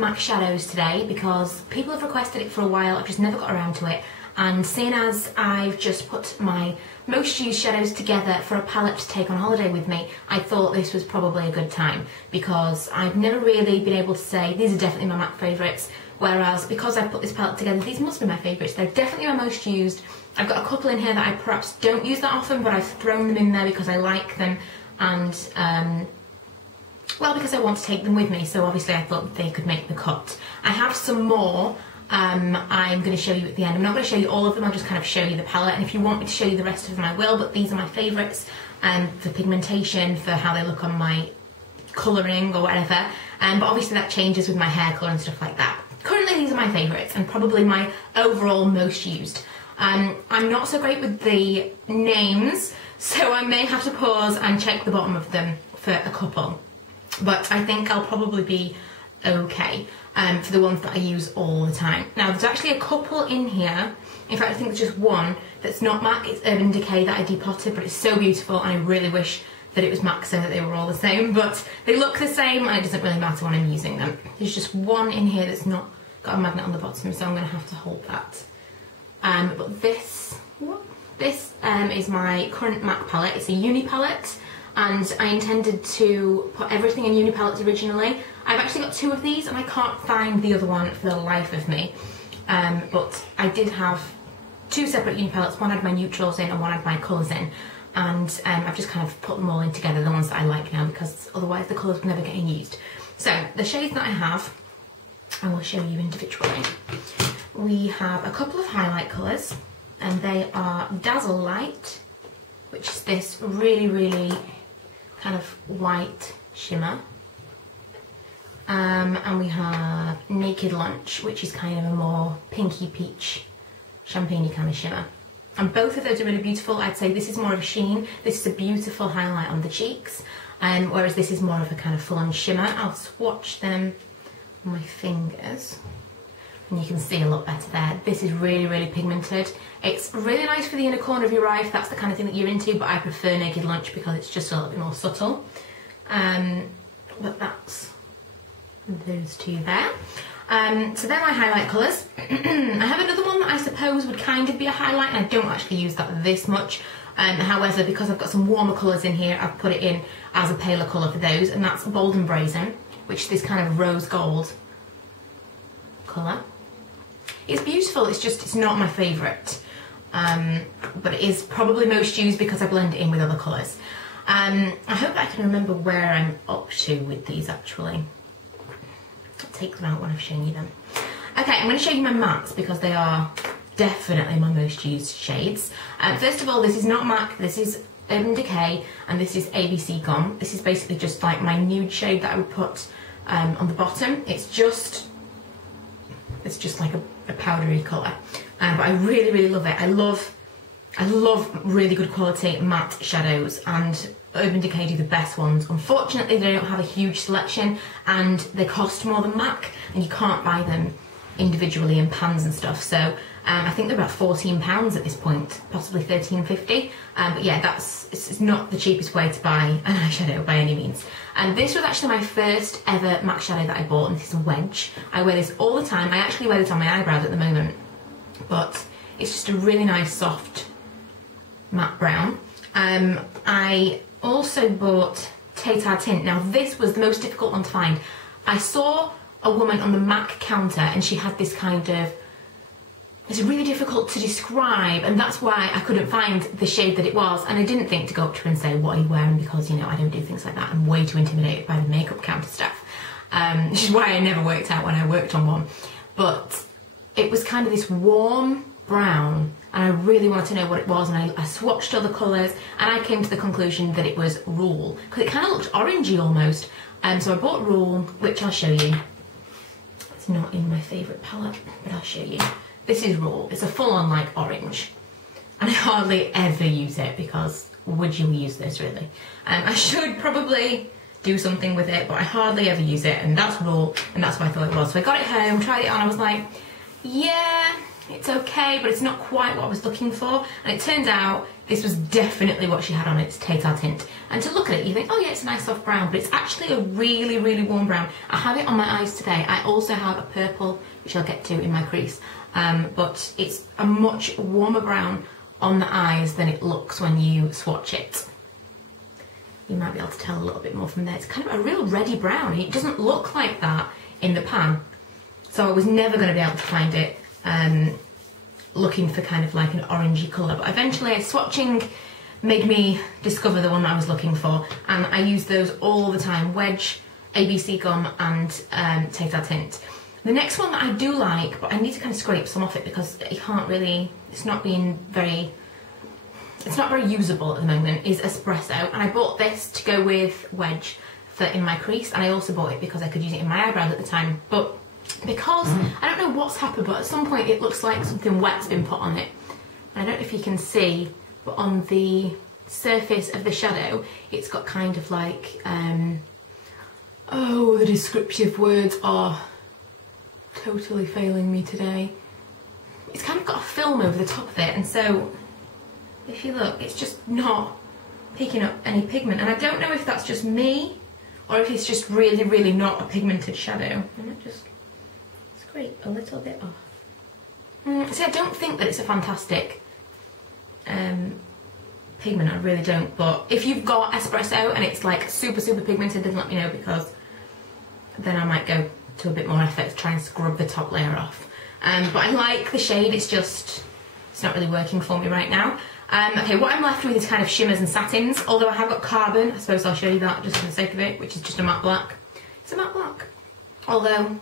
MAC shadows today because people have requested it for a while. I've just never got around to it, and seeing as I've just put my most used shadows together for a palette to take on holiday with me, I thought this was probably a good time because I've never really been able to say these are definitely my MAC favourites, whereas because I've put this palette together, these must be my favourites. They're definitely my most used. I've got a couple in here that I perhaps don't use that often, but I've thrown them in there because I like them and well, because I want to take them with me, so obviously I thought they could make the cut. I have some more I'm going to show you at the end. I'm not going to show you all of them, I'll just kind of show you the palette, and if you want me to show you the rest of them I will, but these are my favourites for pigmentation, for how they look on my colouring or whatever, but obviously that changes with my hair colour and stuff like that. Currently these are my favourites and probably my overall most used. I'm not so great with the names, so I may have to pause and check the bottom of them for a couple. But I think I'll probably be okay for the ones that I use all the time. Now there's actually a couple in here, in fact I think there's just one that's not MAC, it's Urban Decay that I depotted, but it's so beautiful and I really wish that it was MAC so that they were all the same, but they look the same and it doesn't really matter when I'm using them. There's just one in here that's not got a magnet on the bottom, so I'm going to have to hold that. But this is my current MAC palette. It's a uni palette, and I intended to put everything in uni palettes originally. I've actually got two of these and I can't find the other one for the life of me, but I did have two separate uni palettes. One had my neutrals in and one had my colours in, and I've just kind of put them all in together, the ones that I like now, because otherwise the colours were never getting used. So the shades that I have, I will show you individually. We have a couple of highlight colours, and they are Dazzle Light, which is this really, really kind of white shimmer. And we have Naked Lunch, which is kind of a more pinky peach, champagne-y kind of shimmer. And both of those are really beautiful. I'd say this is more of a sheen. This is a beautiful highlight on the cheeks, whereas this is more of a kind of full-on shimmer. I'll swatch them on my fingers, and you can see a lot better there. This is really, really pigmented. It's really nice for the inner corner of your eye if that's the kind of thing that you're into, but I prefer Naked Lunch because it's just a little bit more subtle. But that's those two there. So they're my highlight colours. I have another one that I suppose would kind of be a highlight, and I don't actually use that this much. However, because I've got some warmer colours in here, I've put it in as a paler colour for those, and that's Bold and Brazen, which is this kind of rose gold colour. It's beautiful, it's just, it's not my favourite. But it is probably most used because I blend it in with other colours. I hope that I can remember where I'm up to with these actually. I'll take them out when I've shown you them. Okay, I'm going to show you my mattes because they are definitely my most used shades. First of all, this is not MAC, this is Urban Decay, and this is ABC Gum. This is basically just like my nude shade that I would put on the bottom. It's just like a powdery colour, but I really, really love it. I love really good quality matte shadows, and Urban Decay do the best ones. Unfortunately, they don't have a huge selection and they cost more than MAC, and you can't buy them individually in pans and stuff. So I think they're about £14 at this point, possibly £13.50. But yeah, it's not the cheapest way to buy an eyeshadow by any means. And this was actually my first ever MAC shadow that I bought, and this is a Wedge. I wear this all the time. I actually wear this on my eyebrows at the moment, but it's just a really nice soft matte brown. I also bought Tatar Tint. Now this was the most difficult one to find. I saw a woman on the MAC counter and she had this kind of, it's really difficult to describe, and that's why I couldn't find the shade that it was, and I didn't think to go up to her and say, what are you wearing, because, you know, I don't do things like that. I'm way too intimidated by the makeup counter stuff, which is why I never worked out when I worked on one. But it was kind of this warm brown, and I really wanted to know what it was, and I swatched other colours, and I came to the conclusion that it was Rule, because it kind of looked orangey almost. So I bought Rule, which I'll show you. It's not in my favourite palette, but I'll show you. This is Rule. It's a full-on like orange, and I hardly ever use it because would you use this really? I should probably do something with it, but I hardly ever use it, and that's Rule, and that's what I thought it was. So I got it home, tried it on, I was like, yeah, it's okay, but it's not quite what I was looking for. And it turned out this was definitely what she had on its Tartar tint. And to look at it, you think, oh yeah, it's a nice soft brown, but it's actually a really, really warm brown. I have it on my eyes today. I also have a purple, which I'll get to in my crease. But it's a much warmer brown on the eyes than it looks when you swatch it. You might be able to tell a little bit more from there. It's kind of a real reddy brown. It doesn't look like that in the pan. So I was never going to be able to find it looking for kind of like an orangey colour. But eventually swatching made me discover the one that I was looking for. And I use those all the time. Wedge, ABC gum and Tartar tint. The next one that I do like, but I need to kind of scrape some off it because it can't really, it's not very usable at the moment, is Espresso. And I bought this to go with Wedge for in my crease, and I also bought it because I could use it in my eyebrows at the time. But because, I don't know what's happened, but at some point it looks like something wet's been put on it. And I don't know if you can see, but on the surface of the shadow, it's got kind of like, oh, the descriptive words are totally failing me today. It's kind of got a film over the top of it, and so if you look, it's just not picking up any pigment. And I don't know if that's just me or if it's just really, really not a pigmented shadow. I might just scrape a little bit off. See, I don't think that it's a fantastic pigment, I really don't. But if you've got Espresso and it's like super, super pigmented, then let me know, because then I might go to a bit more effort to try and scrub the top layer off. But I like the shade, it's not really working for me right now. Okay, what I'm left with is kind of shimmers and satins, although I have got carbon. I suppose I'll show you that just for the sake of it, which is just a matte black. It's a matte black, although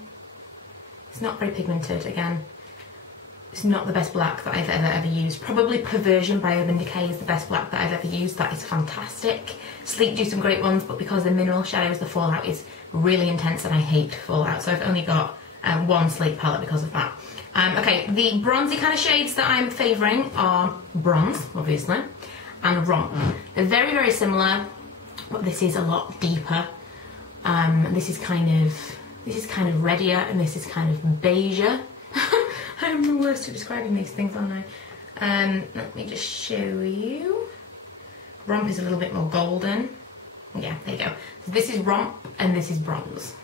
it's not very pigmented. Again, it's not the best black that I've ever used. Probably Perversion by Urban Decay is the best black that I've ever used. That is fantastic. Sleek do some great ones, but because they're mineral shadows, the fallout is really intense and I hate fallout, so I've only got one Sleek palette because of that. Okay, the bronzy kind of shades that I'm favouring are Bronze, obviously, and Romp. They're very, very similar, but this is a lot deeper. This is kind of reddier, and this is kind of beigeier. I'm the worst at describing these things, aren't I? Let me just show you. Romp is a little bit more golden. Yeah, there you go. So this is Romp, and this is Bronze.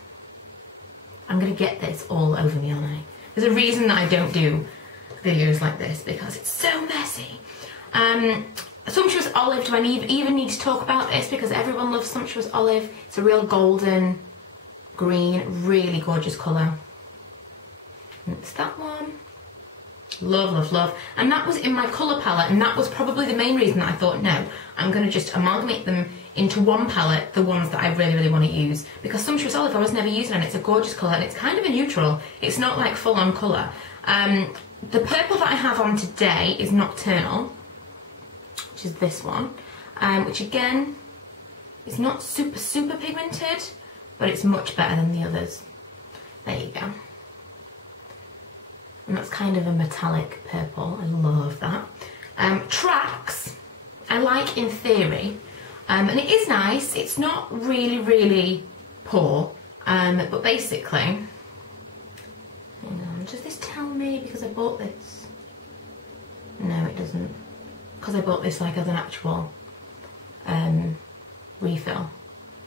I'm going to get this all over me, aren't I? There's a reason that I don't do videos like this, because it's so messy. Sumptuous Olive, do I even need to talk about this? Because everyone loves Sumptuous Olive. It's a real golden green, really gorgeous colour. It's that one. Love, love, love. And that was in my colour palette, and that was probably the main reason that I thought, no, I'm going to just amalgamate them into one palette, the ones that I really, really want to use. Because Sumptuous Olive I was never using, and it's a gorgeous colour, and it's kind of a neutral. It's not like full-on colour. The purple that I have on today is Nocturnal, which is this one, which again is not super, super pigmented, but it's much better than the others. There you go. And that's kind of a metallic purple. I love that. Tracks, I like in theory. And it is nice. It's not really, really poor. But basically, hang on, does this tell me because I bought this? No, it doesn't. Because I bought this like as an actual refill.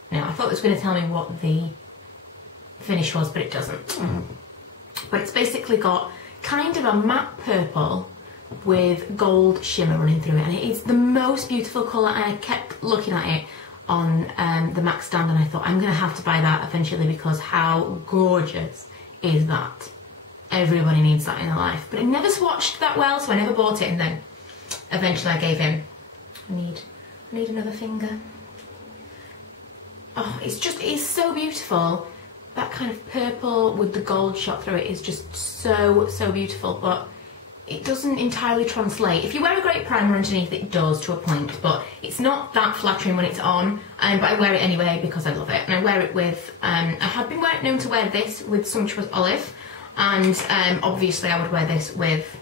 No, I thought it was going to tell me what the finish was, but it doesn't. But it's basically got kind of a matte purple with gold shimmer running through it, and it's the most beautiful colour. And I kept looking at it on the MAC stand, and I thought, I'm going to have to buy that eventually, because how gorgeous is that? Everybody needs that in their life. But it never swatched that well, so I never bought it, and then eventually I gave in. I need another finger. Oh, it's so beautiful. That kind of purple with the gold shot through it is just so, so beautiful, but it doesn't entirely translate. If you wear a great primer underneath, it does to a point, but it's not that flattering when it's on. But I wear it anyway because I love it, and I wear it with, I have been known to wear this with Sumptuous Olive, and obviously I would wear this with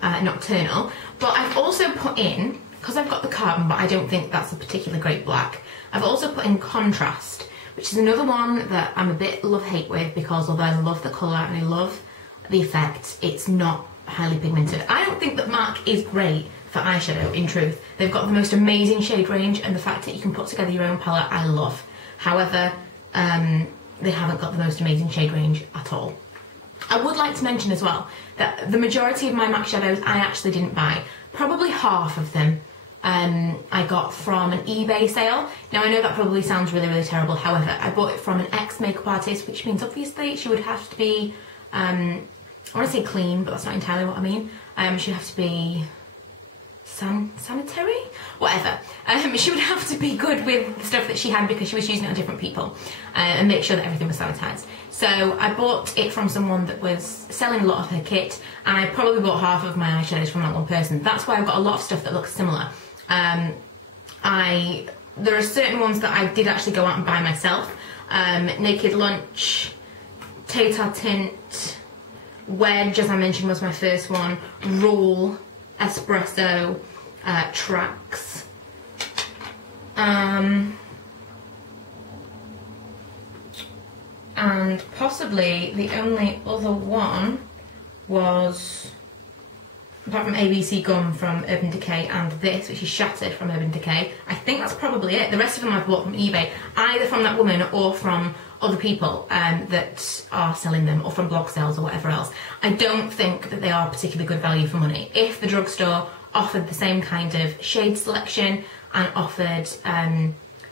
Nocturnal, but I've also put in, because I've got the carbon, but I don't think that's a particularly great black, I've also put in Contrast, which is another one that I'm a bit love-hate with, because although I love the colour and I love the effect, it's not highly pigmented. I don't think that MAC is great for eyeshadow, in truth. They've got the most amazing shade range, and the fact that you can put together your own palette, I love. However, they haven't got the most amazing shade range at all. I would like to mention as well that the majority of my MAC shadows I actually didn't buy. Probably half of them I got from an eBay sale. Now I know that probably sounds really, really terrible. However, I bought it from an ex-makeup artist, which means obviously she would have to be, I want to say clean, but that's not entirely what I mean. She'd have to be sanitary? Whatever. She would have to be good with the stuff that she had because she was using it on different people and make sure that everything was sanitised. So I bought it from someone that was selling a lot of her kit, and I probably bought half of my eyeshadows from that one person. That's why I've got a lot of stuff that looks similar. There are certain ones that I did actually go out and buy myself. Naked Lunch, Tatar Tint, Wedge, as I mentioned, was my first one. Rule, Espresso, Tracks. And possibly the only other one was, apart from ABC Gum from Urban Decay and this, which is Shattered from Urban Decay, I think that's probably it. The rest of them I've bought from eBay, either from that woman or from other people that are selling them, or from blog sales or whatever else. I don't think that they are particularly good value for money. If the drugstore offered the same kind of shade selection and offered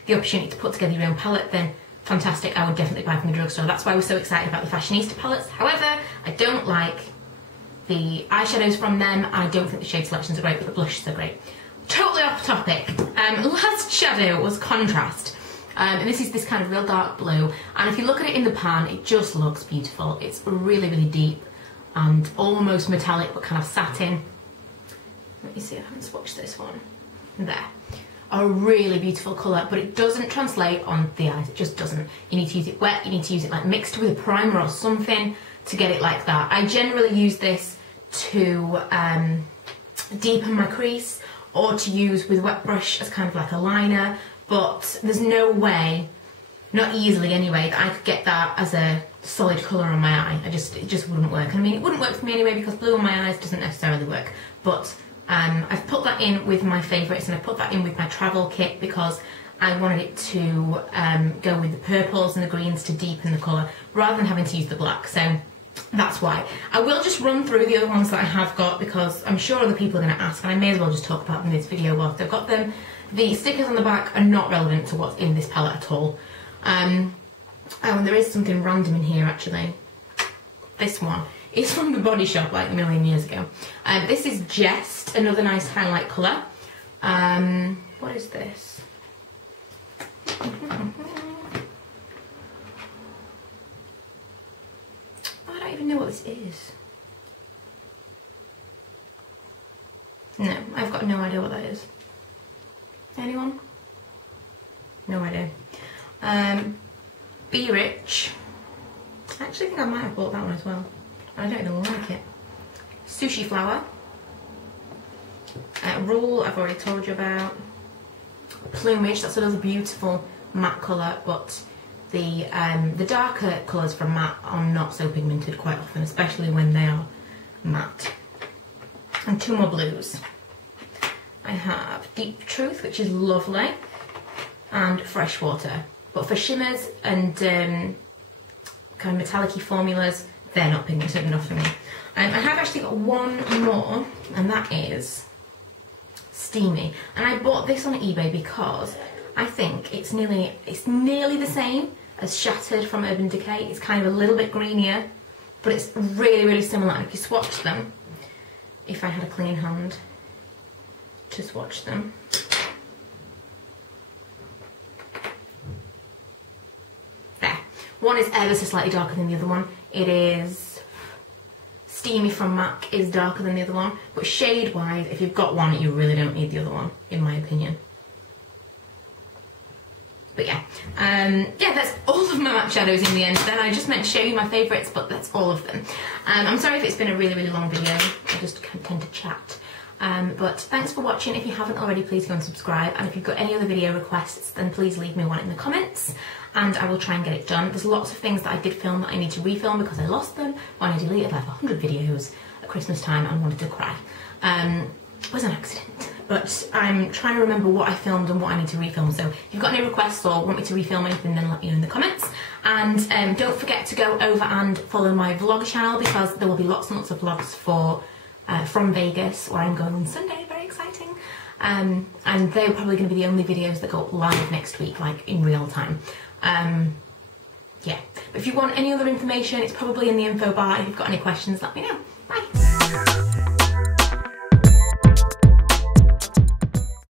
the opportunity to put together your own palette, then fantastic, I would definitely buy from the drugstore. That's why I was so excited about the Fashionista palettes. However, I don't like the eyeshadows from them. I don't think the shade selections are great, but the blushes are great. Totally off topic. Last shadow was Contrast. And this is this kind of real dark blue. And if you look at it in the pan, it just looks beautiful. It's really, really deep and almost metallic, but kind of satin. Let me see if I can swatch this one. There. A really beautiful colour, but it doesn't translate on the eyes. It just doesn't. You need to use it wet. You need to use it like mixed with a primer or something to get it like that. I generally use this to deepen my crease, or to use with wet brush as kind of like a liner, but there's no way, not easily anyway, that I could get that as a solid colour on my eye. It just wouldn't work. I mean, it wouldn't work for me anyway because blue on my eyes doesn't necessarily work, but I've put that in with my favourites, and I put that in with my travel kit because I wanted it to go with the purples and the greens to deepen the colour rather than having to use the black. So that's why. I will just run through the other ones that I have got because I'm sure other people are going to ask, and I may as well just talk about them in this video whilst I've got them. The stickers on the back are not relevant to what's in this palette at all. Oh, and there is something random in here actually. This one is from the Body Shop like a million years ago. This is Jest, another nice highlight colour. What is this? I don't even know what this is. No, I've got no idea what that is. Anyone? No idea. Be Rich. I actually think I might have bought that one as well. I don't even like it. Sushi Flower. Rule, I've already told you about. Plumage, that's another beautiful matte colour, but the darker colours from matte are not so pigmented quite often, especially when they are matte. And two more blues. I have Deep Truth, which is lovely, and Freshwater. But for shimmers and kind of metallic-y formulas, they're not pigmented enough for me. I have actually got one more, and that is Steamy. And I bought this on eBay because I think it's nearly the same as Shattered from Urban Decay. It's kind of a little bit greenier, but it's really, really similar. And if you swatch them, if I had a clean hand to swatch them. There. One is ever so slightly darker than the other one. It is Steamy from MAC is darker than the other one, but shade-wise, if you've got one, you really don't need the other one, in my opinion. But yeah, that's all of my MAC shadows in the end. Then I just meant to show you my favourites, but that's all of them. I'm sorry if it's been a really, really long video. I just tend to chat. But thanks for watching. If you haven't already, please go and subscribe. And if you've got any other video requests, then please leave me one in the comments and I will try and get it done. There's lots of things that I did film that I need to refilm because I lost them when I deleted like 100 videos at Christmas time and wanted to cry. It was an accident, but I'm trying to remember what I filmed and what I need to refilm. So if you've got any requests or want me to refilm anything, then let me know in the comments. And don't forget to go over and follow my vlog channel, because there will be lots and lots of vlogs for from Vegas, where I'm going on Sunday. Very exciting. And they're probably going to be the only videos that go live next week, like in real time. Yeah, but if you want any other information, it's probably in the info bar. If you've got any questions, let me know. Bye.